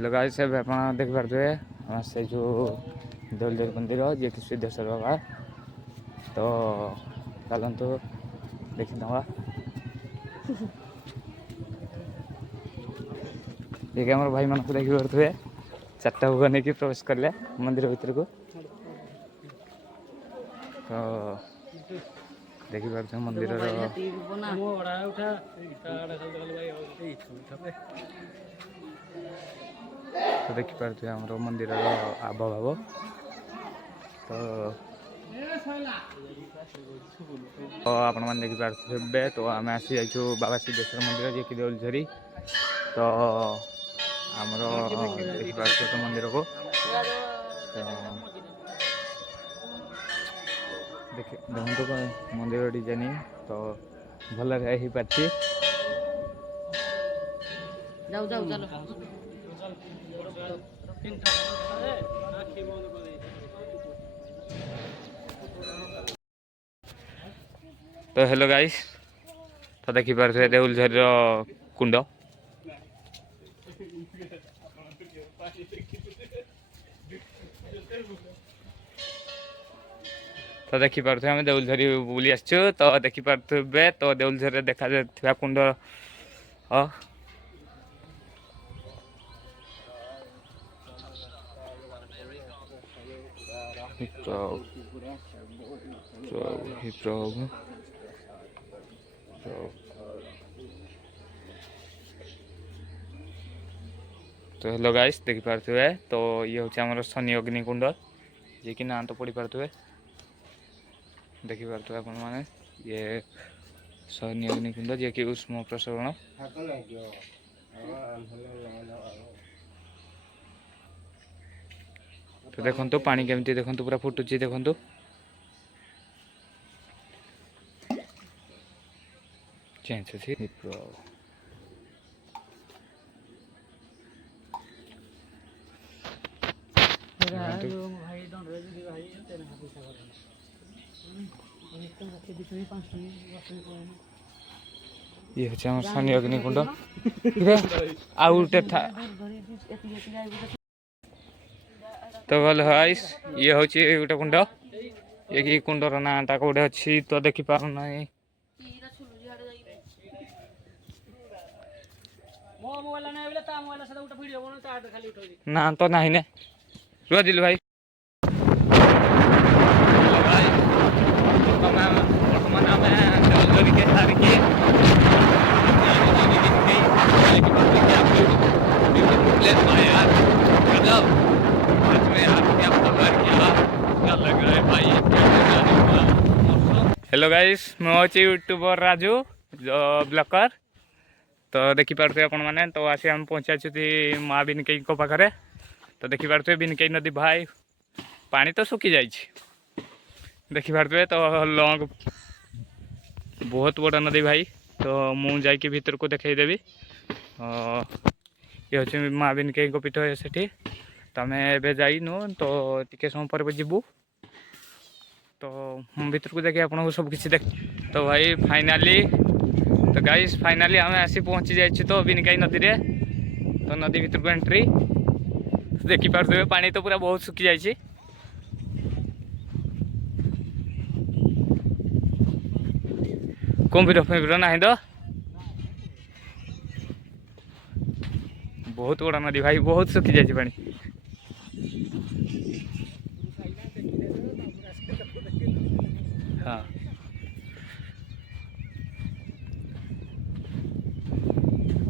लगा से आप देख पारे से जो देवलदेव मंदिर जी कि सिद्धेश्वर बाबा तो चलतु देखी दवा ये आम भाई मान को देखी पारे चार्टा भोग नहीं प्रवेश कले मंदिर भीतर को तो देखी पारे मंदिर तो देखी पारे आम मंदिर आभाव तो आपण मैंने देखी पारे तो आम आसी जाइए बाबा सिद्धेश्वर मंदिर जी कि देवलझरी तो आमर देखी पारे तो मंदिर को देखो तो मंदिर डिजाइन तो भल हो पार्टी तो हेलो गाइस तो देखी पारे देवलझरी कुंड तो देखी पारे आम देवलझरी बुली आसचु तो देखी पारे तो देवलझरी देखा जा कुंड तो हेलो गाइस देखी पारे तो ये हूँ आम शनि अग्नि कुंड जी कि ना तो पढ़ी पारे देखी पारे आप ये शनि अग्नि कुंड जी कि उष्म प्रसरण तो देखो पानी केमती देखो पूरा फुटुची देखो चेंज अच्छी ये हूँ शनि अग्नि कुंड तो भल हाइस ये हूँ गोटे कुंड ये कि कुंडर नाटा कौटे अच्छी तो देखी पारना ना तो नहीं ने रुआ दिल भाई हेलो गाइस मुझे यूट्यूबर राजू जो ब्लॉकर तो देखी पारे आपण मैंने तो आसी हम पहुँचा माँ बिनकई पाखे तो देखी पारे बिनकई नदी भाई पानी तो सुखी जाइए देखी पारे तो लॉन्ग बहुत बड़ा नदी भाई तो मुझे जा भीतर को देखईदेवी ये हूँ माँ बिनकई पीठ से तो आम ए जाइनु तो टिके समय पर जीवु तो भीतर को जाके आपको सब किसी देख तो भाई फाइनाली तो गाइस फाइनाली आम आसी पहुँची जाइए तो बिनकाई नदी रे तो नदी भीतर को एंट्री देखी पारे पानी तो पूरा बहुत सुखी जाइए कुंभीर फुंभीर ना तो बहुत बड़ा नदी भाई बहुत सुखी जाइए पानी हाँ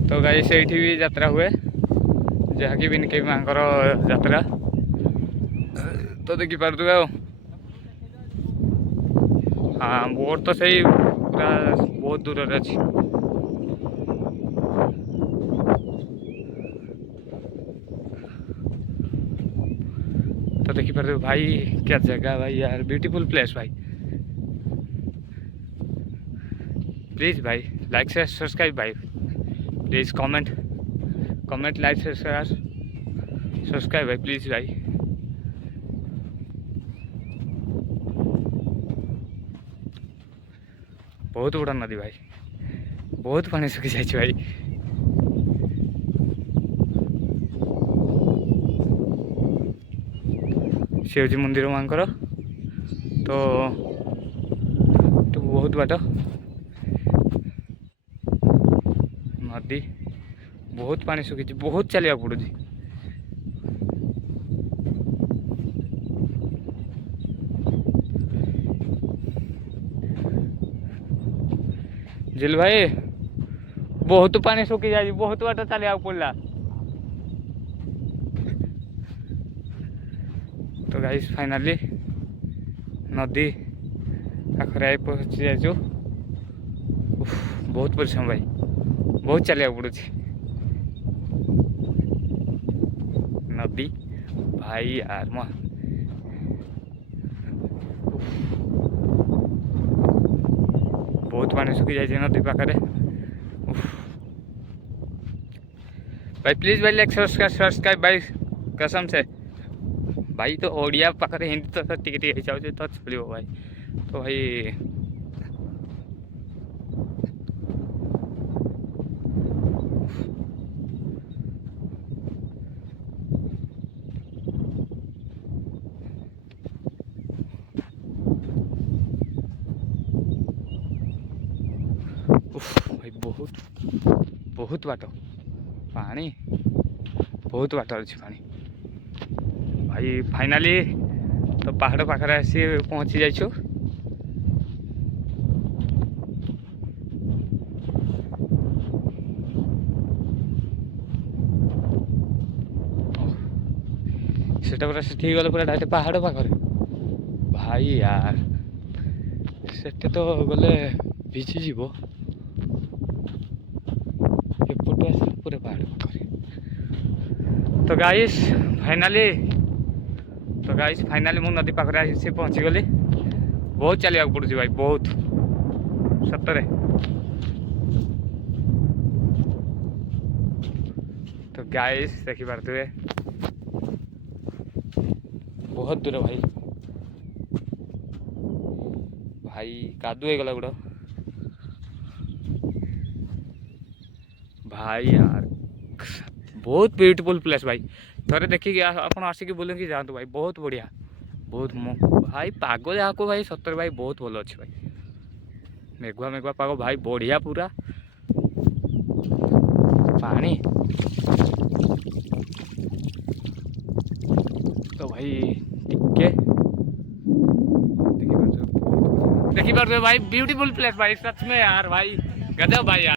तो गाइस एठी भी यात्रा हुए जहाँकि बिनकई माँ यात्रा तो देखी पारे हाँ बोट तो सही पूरा बहुत दूर अच्छी तो देखी पारे भाई क्या जगह भाई यार ब्यूटीफुल प्लेस भाई प्लीज भाई लाइक से सब्सक्राइब भाई प्लीज कमेंट लाइक से सब्सक्राइब भाई प्लीज भाई बहुत बड़ा नदी भाई बहुत पानी सुखी जाइए भाई सी हूँ मंदिर मांकर तो बहुत बाट नदी बहुत पानी सुखी बहुत चलिया पड़ू जिल भाई बहुत पानी सुखी जाए बहुत बाट चलिया पड़ा तो गाइस फाइनाली नदी पाखे पहुँची जाइए बहुत परिश्रम भाई बहुत चलिया पड़ू नदी भाई यार बहुत पानी सुखी जाए नदी पाखे भाई प्लीज भाई लाइक सब्सक्राइब भाई कसम से भाई तो ओडिया पाखे हिंदी तो टिके चाहिए तो चलो भाई तो भाई भाई बहुत बहुत बाट पानी बहुत बाट अच्छी पानी भाई फाइनाली तो पहाड़ पाखे आसी पहुँची जाइछु सेटा पूरा से गले पूरा डायरेक्ट पहाड़ पाखे भाई यार सेटे तो गले भिजी जीव एपटे आस पूरा पहाड़ पाखे तो गाइस फाइनाली मु नदी पाखे आसी पहुँची गली बहुत चलिया पड़ुଛି भाई बहुत सतरे तो गाइस देखी पारे बहुत दूर भाई भाई कादू हो गला गुड़ भाई यार बहुत ब्यूटीफुल प्लेस भाई थोड़े देखिए आप आसिक बोल कि जातु भाई बहुत बढ़िया बहुत भाई पाग जहाँ को भाई सतर भाई बहुत भल अच्छे भाई मेघुआ मेघुआ पाग भाई बढ़िया पूरा पानी तो भाई टिके देखी पारे भाई ब्यूटीफुल प्लेस भाई सच में यार भाई गजब भाई यार।